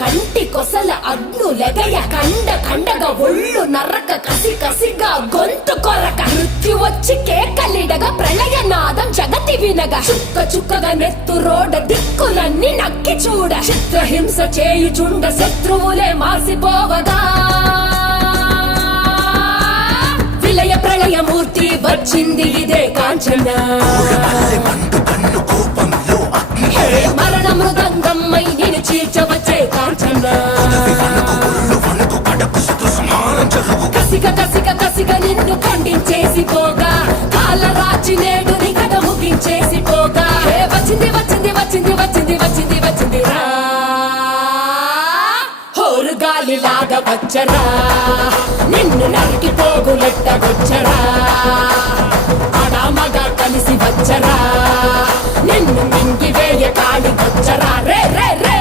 కంటి కొసల అగ్నులెగయ కండ కండగా ఒళ్ళు నరక కసి కసిగా గొంతు కొరక మృత్యు వచ్చి కేకలిడగా ప్రళయనాదం జగతి వినగా చుక్క చుక్కగా నెత్తురోడ దిక్కులన్నీ నక్కి చూడ చిత్రహింస చేయుచుండ శత్రువులే మాసిపోవగా విలయ ప్రళయమూర్తి వచ్చింది ఇదే కాంచన మరణ మృదంగమ్మై నేను చీల్చవచ్చే కాంచన కసిక కసిక కసిక నిన్ను ఖండించేసి పోగా కాలరాచి నేడు నీ కథ ముగించేసి పోగా వచ్చింది వచ్చింది వచ్చింది వచ్చింది వచ్చింది వచ్చింది రా హోరు గాలిలాగా వచ్చరా నిన్ను నరికి పోగులెట్టగొచ్చరా ఆడామగా కలిసి వచ్చరా నిన్ను మింగి వేయ కాలి వచ్చరా రే రే రే